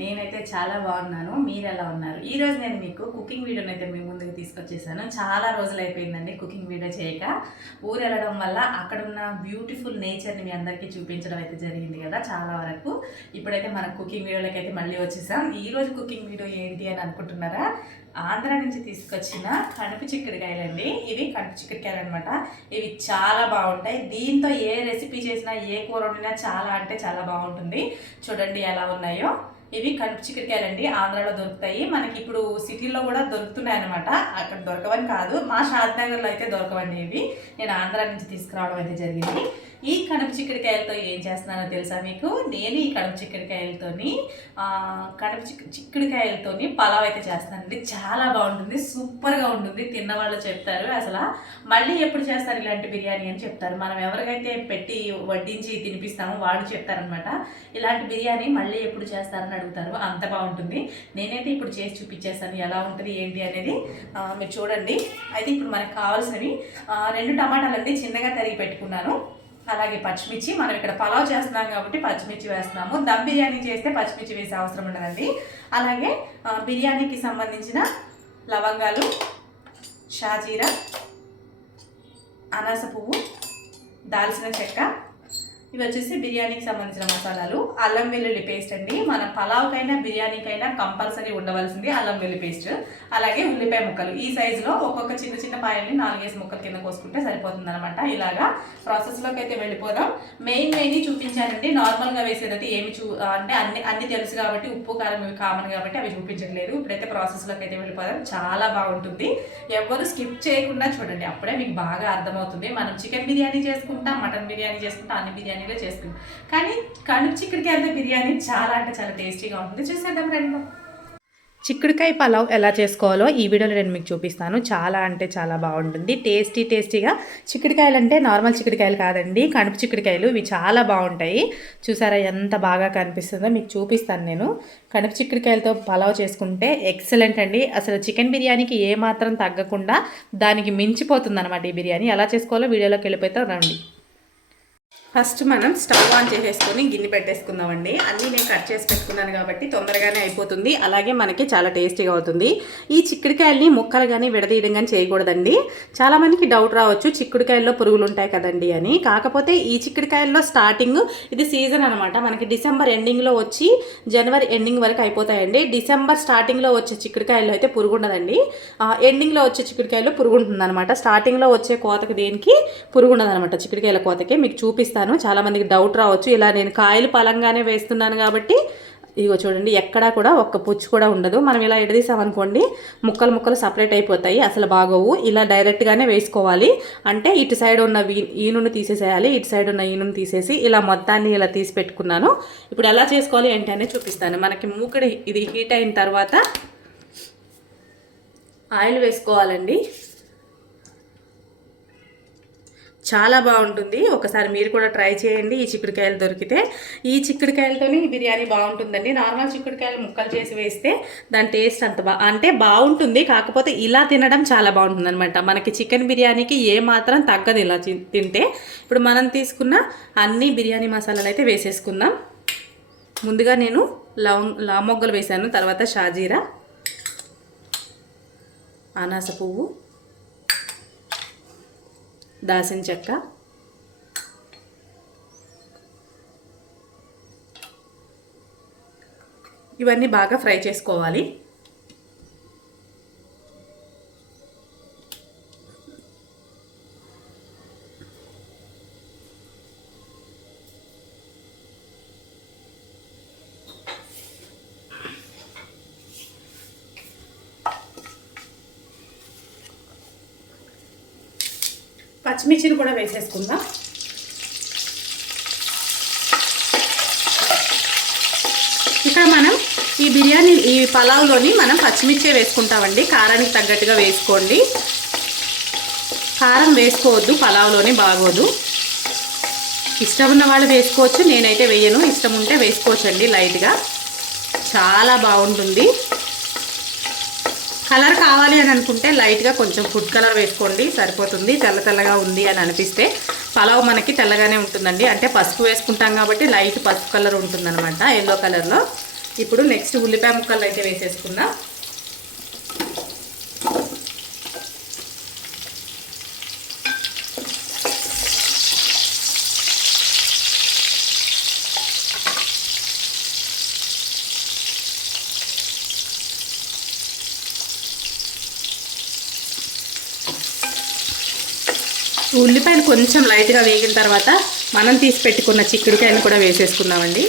నేనైతే చాలా బాగున్నాను. మీరు ఎలా ఉన్నారు ఈరోజు నేను మీకు కుకింగ్ వీడియోని అయితే మీ ముందుకు తీసుకొచ్చేసాను. చాలా రోజులు అయిపోయిందండి కుకింగ్ వీడియో చేయక. ఊరు వెళ్ళడం వల్ల అక్కడ ఉన్న బ్యూటిఫుల్ నేచర్ని మీ అందరికీ చూపించడం అయితే జరిగింది కదా చాలా వరకు. ఇప్పుడైతే మన కుకింగ్ వీడియోలోకి అయితే మళ్ళీ వచ్చేసాం. ఈరోజు కుకింగ్ వీడియో ఏంటి అని అనుకుంటున్నారా? ఆంధ్ర నుంచి తీసుకొచ్చిన కడుపు చిక్కుడుకాయలండి. ఇవి కడుపు చిక్కుడుకాయలు అనమాట ఇవి చాలా బాగుంటాయి. దీంతో ఏ రెసిపీ చేసినా ఏ కూర వండినా చాలా అంటే చాలా బాగుంటుంది. చూడండి ఎలా ఉన్నాయో. ఇవి కడుపు చిక్కడికాయలండి ఆంధ్రాలో దొరుకుతాయి. మనకి ఇప్పుడు సిటీలో కూడా దొరుకుతున్నాయి అనమాట అక్కడ దొరకవని కాదు. మా షాద్ నగర్లో అయితే దొరకవండి ఇవి. నేను ఆంధ్ర నుంచి తీసుకురావడం అయితే జరిగింది. ఈ కడుపు చిక్కుడుకాయలతో ఏం చేస్తున్నానో తెలుసా మీకు? నేను ఈ కడుపు చిక్కుడుకాయలతోని ఆ, కడుపు చిక్కు చిక్కుడుకాయలతోని పలావ్ అయితే చేస్తానండి. చాలా బాగుంటుంది సూపర్గా ఉంటుంది తిన్న వాళ్ళు చెప్తారు. అసలు మళ్ళీ ఎప్పుడు చేస్తారు ఇలాంటి బిర్యానీ అని చెప్తారు. మనం ఎవరికైతే పెట్టి వడ్డించి తినిపిస్తామో వాళ్ళు చెప్తారనమాట ఇలాంటి బిర్యానీ మళ్ళీ ఎప్పుడు చేస్తారని అడుగుతారు. అంత బాగుంటుంది. నేనైతే ఇప్పుడు చేసి చూపించేస్తాను ఎలా ఉంటుంది ఏంటి అనేది. మీరు చూడండి. అయితే ఇప్పుడు మనకు కావాల్సినవి రెండు టమాటాలు అండి చిన్నగా తరిగి పెట్టుకున్నాను. అలాగే పచ్చిమిర్చి. మనం ఇక్కడ పలావ్ చేస్తున్నాం కాబట్టి పచ్చిమిర్చి వేస్తున్నాము. దమ్ బిర్యానీ చేస్తే పచ్చిమిర్చి వేసే అవసరం ఉండదండి. అలాగే బిర్యానీకి సంబంధించిన లవంగాలు షాజీరా అనాస పువ్వు దాల్చిన చెక్క ఇవి వచ్చేసి బిర్యానీకి సంబంధించిన మసాలాలు. అల్లం వెల్లుల్లి పేస్ట్ అండి. మన పలావ్కైనా బిర్యానీకైనా కంపల్సరీ ఉండవలసింది అల్లం వెల్లుల్లి పేస్ట్ అలాగే ఉల్లిపాయ ముక్కలు. ఈ సైజులో ఒక్కొక్క చిన్న చిన్న పాయల్ని నాలుగేసి ముక్కల కింద కోసుకుంటే సరిపోతుంది అనమాట ఇలాగా ప్రాసెస్లోకి అయితే వెళ్ళిపోదాం. మెయిన్ మెయిన్ చూపించానండి. నార్మల్గా వేసేదైతే ఏమి చూ అంటే అన్ని అన్ని తెలుసు కాబట్టి ఉప్పు కారం ఇవి కామన్ కాబట్టి అవి చూపించట్లేదు. ఇప్పుడైతే ప్రాసెస్లోకి అయితే వెళ్ళిపోదాం. చాలా బాగుంటుంది. ఎవరు స్కిప్ చేయకుండా చూడండి. అప్పుడే మీకు బాగా అర్థమవుతుంది. మనం చికెన్ బిర్యానీ చేసుకుంటాం మటన్ బిర్యానీ చేసుకుంటాం అన్ని బిర్యానీ బిర్యానీలో చేసుకుంటాం కానీ కడుపు చిక్కుడుకాయ బిర్యానీ చాలా అంటే చాలా టేస్టీగా ఉంటుంది. చూసేద్దాం రండి. చిక్కుడుకాయ పలావ్ ఎలా చేసుకోవాలో ఈ వీడియోలో నేను మీకు చూపిస్తాను. చాలా అంటే చాలా బాగుంటుంది. టేస్టీ టేస్టీగా చిక్కుడుకాయలు అంటే నార్మల్ చిక్కుడుకాయలు కాదండి. కడుపు చిక్కుడుకాయలు ఇవి చాలా బాగుంటాయి. చూసారా ఎంత బాగా కనిపిస్తుందో మీకు చూపిస్తాను నేను. కడుపు చిక్కుడుకాయలతో పలావ్ చేసుకుంటే ఎక్సలెంట్ అండి. అసలు చికెన్ బిర్యానీకి ఏమాత్రం తగ్గకుండా దానికి మించిపోతుంది ఈ బిర్యానీ. ఎలా చేసుకోవాలో వీడియోలోకి వెళ్ళిపోతే రండి. ఫస్ట్ మనం స్టవ్ ఆన్ చేసేసుకొని గిన్నె పెట్టేసుకుందామండి. అన్నీ నేను కట్ చేసి పెట్టుకున్నాను కాబట్టి తొందరగానే అయిపోతుంది. అలాగే మనకి చాలా టేస్టీగా అవుతుంది. ఈ చిక్కుడుకాయల్ని ముక్కలు కానీ విడదీయడం కానీ చేయకూడదండి. చాలామందికి డౌట్ రావచ్చు చిక్కుడుకాయల్లో పురుగులు ఉంటాయి కదండి అని. కాకపోతే ఈ చిక్కుడుకాయల్లో స్టార్టింగ్ ఇది సీజన్ అనమాట మనకి డిసెంబర్ ఎండింగ్లో వచ్చి జనవరి ఎండింగ్ వరకు అయిపోతాయండి. డిసెంబర్ స్టార్టింగ్లో వచ్చే చిక్కుడుకాయల్లో అయితే పురుగు ఉండదండి. ఎండింగ్లో వచ్చే చిక్కుడుకాయల్లో పురుగు ఉంటుంది అనమాట స్టార్టింగ్లో వచ్చే కోతకు దేనికి పురుగు ఉండదు అనమాట చిక్కుడుకాయల కోతకి మీకు చూపిస్తాను. చాలా చాలామందికి డౌట్ రావచ్చు. ఇలా నేను కాయలు పలంగానే వేస్తున్నాను కాబట్టి ఇగో చూడండి ఎక్కడా కూడా ఒక్క పుచ్చు కూడా ఉండదు. మనం ఇలా ఎడదీసామనుకోండి ముక్కలు ముక్కలు సపరేట్ అయిపోతాయి. అసలు బాగోవు. ఇలా డైరెక్ట్గానే వేసుకోవాలి. అంటే ఇటు సైడ్ ఉన్న వీ ఈనుని తీసేసేయాలి. ఇటు సైడ్ ఉన్న ఈనుని తీసేసి ఇలా మొత్తాన్ని ఇలా తీసి పెట్టుకున్నాను. ఇప్పుడు ఎలా చేసుకోవాలి ఏంటి అనేది చూపిస్తాను. మనకి మూకుడి ఇది హీట్ అయిన తర్వాత ఆయిల్ వేసుకోవాలండి. చాలా బాగుంటుంది. ఒకసారి మీరు కూడా ట్రై చేయండి. ఈ చిక్కుడుకాయలు దొరికితే ఈ చిక్కుడుకాయలతోని బిర్యానీ బాగుంటుందండి. నార్మల్ చిక్కుడుకాయలు ముక్కలు చేసి వేస్తే దాని టేస్ట్ అంత బా అంటే బాగుంటుంది. కాకపోతే ఇలా తినడం చాలా బాగుంటుంది అనమాట మనకి చికెన్ బిర్యానీకి ఏ మాత్రం తగ్గదు ఇలా తింటే. ఇప్పుడు మనం తీసుకున్న అన్ని బిర్యానీ మసాలాలు అయితే వేసేసుకుందాం. ముందుగా నేను లవంగ్ లామొగ్గలు వేసాను తర్వాత షాజీరా అనాస పువ్వు దాసిన చెక్క. ఇవన్నీ బాగా ఫ్రై చేసుకోవాలి. పచ్చిమిర్చిని కూడా వేసేసుకుందాం. ఇక్కడ మనం ఈ బిర్యానీ ఈ పలావ్లోని మనం పచ్చిమిర్చి వేసుకుంటామండి. కారానికి తగ్గట్టుగా వేసుకోండి. కారం వేసుకోవద్దు పలావ్లోని బాగోదు. ఇష్టం ఉన్న వాళ్ళు వేసుకోవచ్చు నేనైతే వేయను. ఇష్టం ఉంటే వేసుకోవచ్చండి లైట్గా. చాలా బాగుంటుంది. కలర్ కావాలి అని అనుకుంటే లైట్గా కొంచెం ఫుడ్ కలర్ వేసుకోండి సరిపోతుంది. తెల్ల తెల్లగా ఉంది అని అనిపిస్తే పలావ్ మనకి తెల్లగానే ఉంటుందండి. అంటే పసుపు వేసుకుంటాం కాబట్టి లైట్ పసుపు కలర్ ఉంటుందన్నమాట ఎల్లో కలర్లో. ఇప్పుడు నెక్స్ట్ ఉల్లిపాయ ముక్కలు అయితే వేసేసుకుందాం. ఉల్లిపాయలు కొంచెం లైట్గా వేగిన తర్వాత మనం తీసి పెట్టుకున్న చిక్కుడుకాయలు కూడా వేసేసుకుందామండి.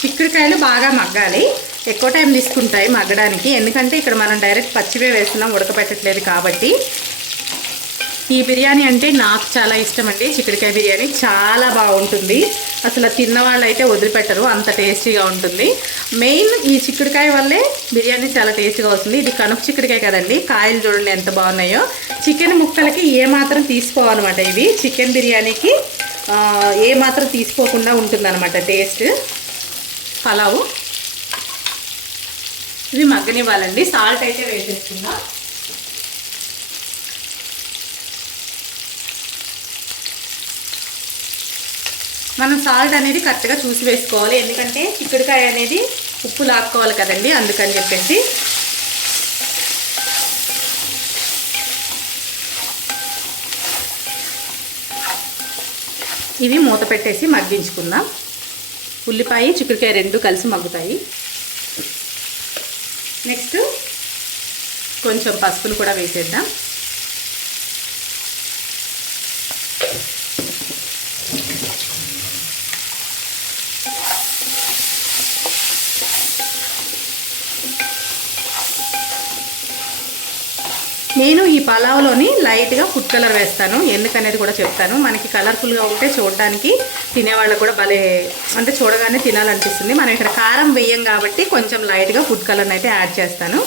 చిక్కుడుకాయలు బాగా మగ్గాలి. ఎక్కువ టైం తీసుకుంటాయి మగ్గడానికి. ఎందుకంటే ఇక్కడ మనం డైరెక్ట్ పచ్చివే వేస్తున్నాం ఉడకపెట్టట్లేదు కాబట్టి ఈ బిర్యానీ అంటే నాకు చాలా ఇష్టం అండి చిక్కుడుకాయ బిర్యానీ చాలా బాగుంటుంది. అసలు తిన్నవాళ్ళు అయితే వదిలిపెట్టరు. అంత టేస్టీగా ఉంటుంది. మెయిన్ ఈ చిక్కుడుకాయ వల్లే బిర్యానీ చాలా టేస్టీగా వస్తుంది. ఇది కనుపు చిక్కుడుకాయ కదండి. కాయలు చూడండి ఎంత బాగున్నాయో. చికెన్ ముక్కలకి ఏ మాత్రం తీసుకోవాలన్నమాట ఇవి. చికెన్ బిర్యానీకి ఏమాత్రం ఏ మాత్రం తీసుకోకుండా ఉంటుందన్నమాట టేస్ట్. పలావు. ఇవి మగ్గనివ్వాలండి. సాల్ట్ అయితే వేసేసుకుందాం మనం సాల్ట్ అనేది కరెక్ట్గా చూసి వేసుకోవాలి. ఎందుకంటే చిక్కుడుకాయ అనేది ఉప్పు లాక్కోవాలి కదండి అందుకని చెప్పేసి. ఇవి మూత పెట్టేసి మగ్గించుకుందాం. ఉల్లిపాయ చిక్కుడుకాయ రెండు కలిసి మగ్గుతాయి. నెక్స్ట్ కొంచెం పసుపును కూడా వేసేద్దాం. నేను ఈ పలావ్లోని లైట్గా ఫుడ్ కలర్ వేస్తాను. ఎందుకనేది కూడా చెప్తాను. మనకి కలర్ఫుల్గా ఉంటే చూడడానికి తినేవాళ్ళు కూడా భలే అంటే చూడగానే తినాలనిపిస్తుంది. మనం ఇక్కడ కారం వేయం కాబట్టి కొంచెం లైట్గా ఫుడ్ కలర్ని అయితే యాడ్ చేస్తాను.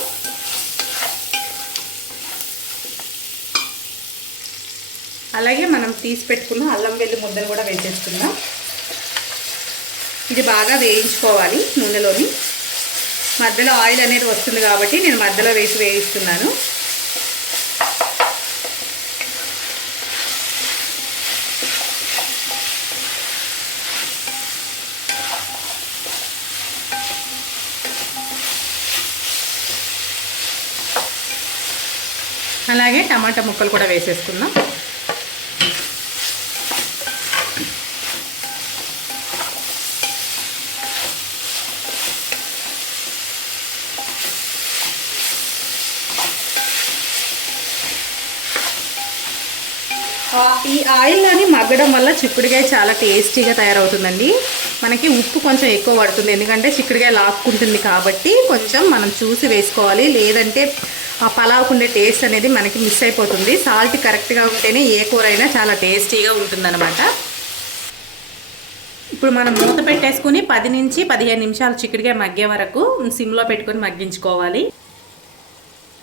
అలాగే మనం తీసి పెట్టుకున్న అల్లం వెల్లి ముద్దలు కూడా వేసేసుకుందాం. ఇది బాగా వేయించుకోవాలి నూనెలోని. మధ్యలో ఆయిల్ అనేది వస్తుంది కాబట్టి నేను మధ్యలో వేసి వేయిస్తున్నాను. అలాగే టమాటా ముక్కలు కూడా వేసేసుకుందాం. ఈ ఆయిల్లోని మగ్గడం వల్ల చిక్కుడుకాయ చాలా టేస్టీగా తయారవుతుందండి. మనకి ఉప్పు కొంచెం ఎక్కువ పడుతుంది. ఎందుకంటే చిక్కుడుకాయ లాక్కుంటుంది కాబట్టి కొంచెం మనం చూసి వేసుకోవాలి. లేదంటే ఆ పలావ్కుండే టేస్ట్ అనేది మనకి మిస్ అయిపోతుంది. సాల్ట్ కరెక్ట్గా ఉంటేనే ఏ కూర అయినా చాలా టేస్టీగా ఉంటుందన్నమాట. ఇప్పుడు మనం మూత పెట్టేసుకుని పది నుంచి పదిహేను నిమిషాలు చిక్కుడుగా మగ్గే వరకు సిమ్లో పెట్టుకొని మగ్గించుకోవాలి.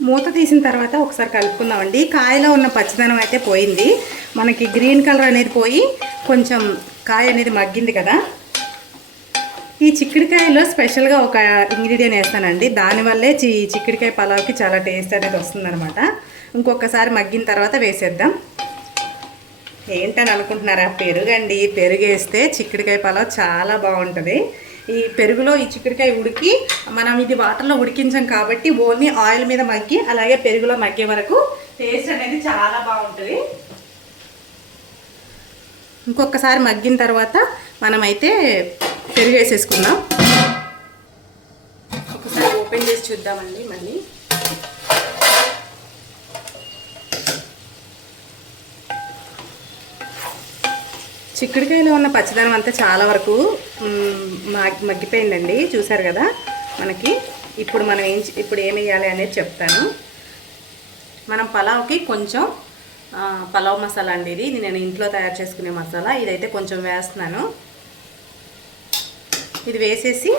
మూత తీసిన తర్వాత ఒకసారి కలుపుకుందామండి. కాయలో ఉన్న పచ్చదనం అయితే పోయింది. మనకి గ్రీన్ కలర్ అనేది పోయి కొంచెం కాయ అనేది మగ్గింది కదా. ఈ చిక్కుడుకాయలో స్పెషల్గా ఒక ఇంగ్రీడియంట్ వేస్తానండి. దానివల్లే చి చిక్కుడుకాయ పలావ్కి చాలా టేస్ట్ అనేది వస్తుందనమాట ఇంకొకసారి మగ్గిన తర్వాత వేసేద్దాం. ఏంటని అనుకుంటున్నారా? పెరుగండి. పెరుగు వేస్తే చిక్కుడుకాయ పలావ్ చాలా బాగుంటుంది. ఈ పెరుగులో ఈ చిక్కుడుకాయ ఉడికి మనం ఇది వాటర్లో ఉడికించాం కాబట్టి ఓన్లీ ఆయిల్ మీద మగ్గి అలాగే పెరుగులో మగ్గే వరకు టేస్ట్ అనేది చాలా బాగుంటుంది. ఇంకొకసారి మగ్గిన తర్వాత మనమైతే పెరుగు వేసేసుకుందాం ఒకసారి ఓపెన్ చేసి చూద్దామండి మళ్ళీ. చిక్కుడికాయలో ఉన్న పచ్చదనం అంతా చాలా వరకు మగ్గిపోయిందండి. చూసారు కదా మనకి? ఇప్పుడు మనం ఏం ఇప్పుడు ఏం వేయాలి అనేది చెప్తాను. మనం పలావ్కి కొంచెం పలావ్ మసాలా అండి ఇది. ఇది నేను ఇంట్లో తయారు చేసుకునే మసాలా. ఇదైతే కొంచెం వేస్తున్నాను. ఇది వేసేసి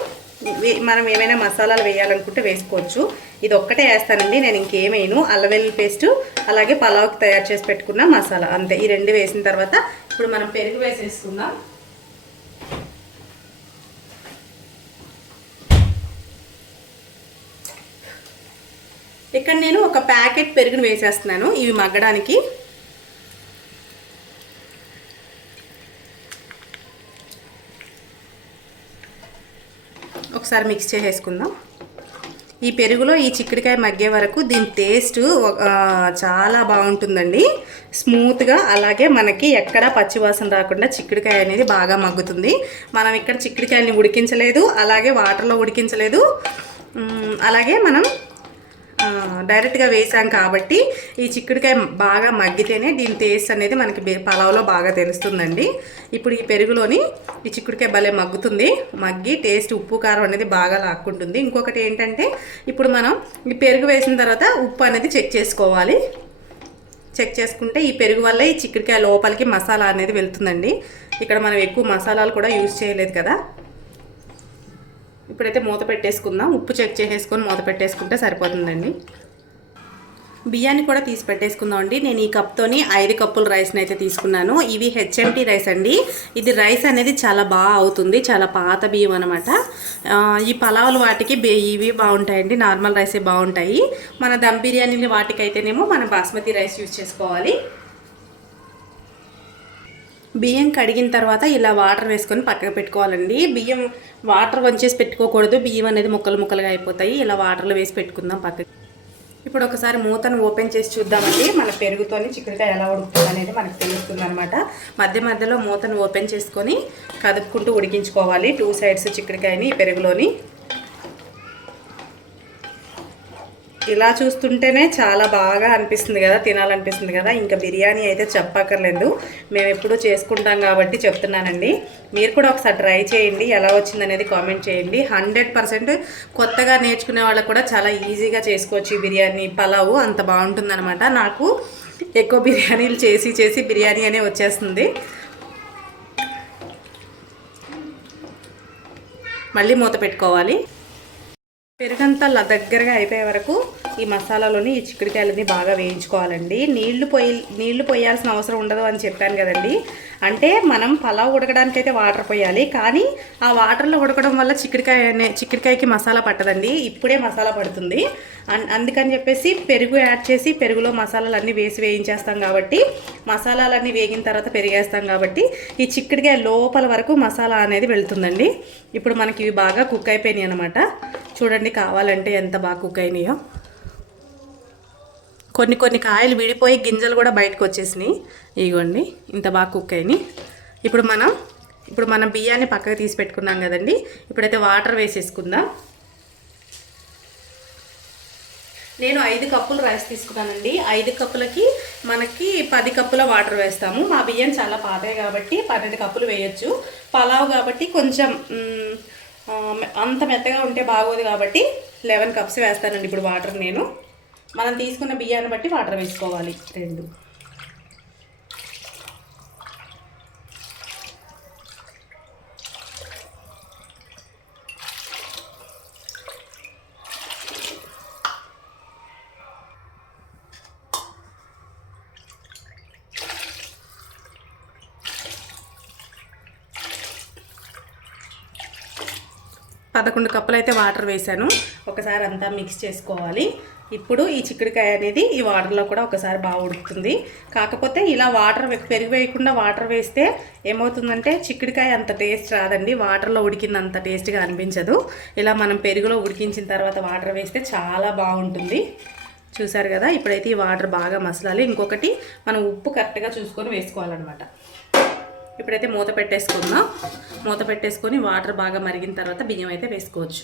వే- మనం ఏమైనా మసాలాలు వేయాలనుకుంటే వేసుకోవచ్చు. ఇది ఒక్కటే వేస్తానండి నేను ఇంకేమేను అల్లం వెల్లుల్లి పేస్ట్ అలాగే పలావ్కి తయారు చేసి పెట్టుకున్న మసాలా అంతే. ఈ రెండు వేసిన తర్వాత ఇప్పుడు మనం పెరుగు వేసేసుకుందాం. ఇక్కడ నేను ఒక ప్యాకెట్ పెరుగును వేసేస్తున్నాను. ఇవి మగ్గడానికి. ఒకసారి మిక్స్ చేసేసుకుందాం. ఈ పెరుగులో ఈ చిక్కుడుకాయ మగ్గే వరకు దీని టేస్ట్ చాలా బాగుంటుందండి. స్మూత్గా అలాగే మనకి ఎక్కడ పచ్చివాసన రాకుండా చిక్కుడుకాయ అనేది బాగా మగ్గుతుంది. మనం ఇక్కడ చిక్కుడుకాయని ఉడికించలేదు అలాగే వాటర్లో ఉడికించలేదు. అలాగే మనం డైరెక్ట్గా వేసాం కాబట్టి ఈ చిక్కుడుకాయ బాగా మగ్గితేనే దీని టేస్ట్ అనేది మనకి పలావ్లో బాగా తెలుస్తుందండి. ఇప్పుడు ఈ పెరుగులోని ఈ చిక్కుడుకాయ భలే మగ్గుతుంది. మగ్గి టేస్ట్ ఉప్పు కారం అనేది బాగా లాక్కుంటుంది. ఇంకొకటి ఏంటంటే ఇప్పుడు మనం ఈ పెరుగు వేసిన తర్వాత ఉప్పు అనేది చెక్ చేసుకోవాలి. చెక్ చేసుకుంటే ఈ పెరుగు వల్ల ఈ చిక్కుడుకాయ లోపలికి మసాలా అనేది వెళ్తుందండి. ఇక్కడ మనం ఎక్కువ మసాలాలు కూడా యూజ్ చేయలేదు కదా. ఇప్పుడైతే మూత పెట్టేసుకుందాం. ఉప్పు చెక్ చేసేసుకొని మూత పెట్టేసుకుంటే సరిపోతుందండి. బియ్యాన్ని కూడా తీసి పెట్టేసుకుందాం అండి. నేను ఈ కప్తోని ఐదు కప్పుల రైస్ని అయితే తీసుకున్నాను. ఇవి హెచ్ఎంటీ రైస్ అండి. ఇది రైస్ అనేది చాలా బాగా అవుతుంది. చాలా పాత బియ్యం అనమాట ఈ పలావులు వాటికి ఇవి బాగుంటాయండి. నార్మల్ రైసే బాగుంటాయి. మన దమ్ బిర్యానీలు వాటికైతేనేమో మనం బాస్మతి రైస్ యూజ్ చేసుకోవాలి. బియ్యం కడిగిన తర్వాత ఇలా వాటర్ వేసుకొని పక్కకు పెట్టుకోవాలండి. బియ్యం వాటర్ వంచేసి పెట్టుకోకూడదు. బియ్యం అనేది ముక్కలు ముక్కలుగా అయిపోతాయి. ఇలా వాటర్లో వేసి పెట్టుకుందాం పక్కకి. ఇప్పుడు ఒకసారి మూతను ఓపెన్ చేసి చూద్దామండి. మన పెరుగుతోని చిక్కుడుకాయ ఎలా ఉడుకుతుంది అనేది మనకు తెలుస్తుంది అనమాట మధ్య మధ్యలో మూతను ఓపెన్ చేసుకొని కదుపుకుంటూ ఉడికించుకోవాలి. టూ సైడ్స్ చిక్కుడుకాయని పెరుగులోని. ఇలా చూస్తుంటేనే చాలా బాగా అనిపిస్తుంది కదా తినాలనిపిస్తుంది కదా. ఇంకా బిర్యానీ అయితే చెప్పక్కర్లేదు. మేము ఎప్పుడూ చేసుకుంటాం కాబట్టి చెప్తున్నానండి. మీరు కూడా ఒకసారి ట్రై చేయండి. ఎలా వచ్చింది అనేది కామెంట్ చేయండి. హండ్రెడ్ పర్సెంట్ కొత్తగా నేర్చుకునే వాళ్ళకు కూడా చాలా ఈజీగా చేసుకోవచ్చు బిర్యానీ. పలావు అంత బాగుంటుందన్నమాట. నాకు ఎక్కువ బిర్యానీలు చేసి చేసి బిర్యానీ అనే వచ్చేస్తుంది. మళ్ళీ మూత పెట్టుకోవాలి. పెరుగంతా దగ్గరగా అయిపోయే వరకు ఈ మసాలాలోని ఈ చిక్కుడుకాయలని బాగా వేయించుకోవాలండి. నీళ్ళు పోయి నీళ్ళు పోయాల్సిన అవసరం ఉండదు అని చెప్పాను కదండి. అంటే మనం పలావ్ ఉడకడానికి అయితే వాటర్ పోయాలి కానీ ఆ వాటర్లో ఉడకడం వల్ల చిక్కుడికాయ అనే- చిక్కుడికాయకి మసాలా పట్టదండి. ఇప్పుడే మసాలా పడుతుంది. అన్- అందుకని చెప్పేసి పెరుగు యాడ్ చేసి పెరుగులో మసాలాలన్నీ వేసి వేయించేస్తాం కాబట్టి మసాలాలన్నీ వేగిన తర్వాత పెరిగేస్తాం కాబట్టి ఈ చిక్కుడుకాయ లోపల వరకు మసాలా అనేది వెళ్తుందండి. ఇప్పుడు మనకి ఇవి బాగా కుక్ అయిపోయినాయి అనమాట చూడండి కావాలంటే ఎంత బాగా కుక్ అయినాయో. కొన్ని కొన్ని కాయలు విడిపోయి గింజలు కూడా బయటకు వచ్చేసినాయి. ఇగోండి ఇంత బాగా కుక్ అయినాయి. ఇప్పుడు మనం ఇప్పుడు మనం బియ్యాన్ని పక్కకు తీసి పెట్టుకున్నాం కదండి. ఇప్పుడైతే వాటర్ వేసేసుకుందాం. నేను ఐదు కప్పులు రైస్ తీసుకున్నానండి. ఐదు కప్పులకి మనకి పది కప్పుల వాటర్ వేస్తాము. మా బియ్యం చాలా పాతవి కాబట్టి పన్నెండు కప్పులు వేయొచ్చు. పలావ్ కాబట్టి కొంచెం అంత మెత్తగా ఉంటే బాగోదు కాబట్టి లెవెన్ కప్స్ వేస్తానండి ఇప్పుడు వాటర్ నేను. మనం తీసుకున్న బియ్యాన్ని బట్టి వాటర్ వేసుకోవాలి. రెండు. పదకొండు కప్పులు అయితే వాటర్ వేసాను ఒకసారి అంతా మిక్స్ చేసుకోవాలి. ఇప్పుడు ఈ చిక్కుడుకాయ అనేది ఈ వాటర్లో కూడా ఒకసారి బాగా ఉడుకుతుంది. కాకపోతే ఇలా వాటర్ వే- పెరుగు వేయకుండా వాటర్ వేస్తే ఏమవుతుందంటే చిక్కుడుకాయ అంత టేస్ట్ రాదండి. వాటర్లో ఉడికిందంత టేస్ట్గా అనిపించదు. ఇలా మనం పెరుగులో ఉడికించిన తర్వాత వాటర్ వేస్తే చాలా బాగుంటుంది. చూసారు కదా? ఇప్పుడైతే ఈ వాటర్ బాగా మసలాలి. ఇంకొకటి మనం ఉప్పు కరెక్ట్గా చూసుకొని వేసుకోవాలన్నమాట. ఇప్పుడైతే మూత పెట్టేసుకుందాం. మూత పెట్టేసుకొని వాటర్ బాగా మరిగిన తర్వాత బియ్యం అయితే వేసుకోవచ్చు.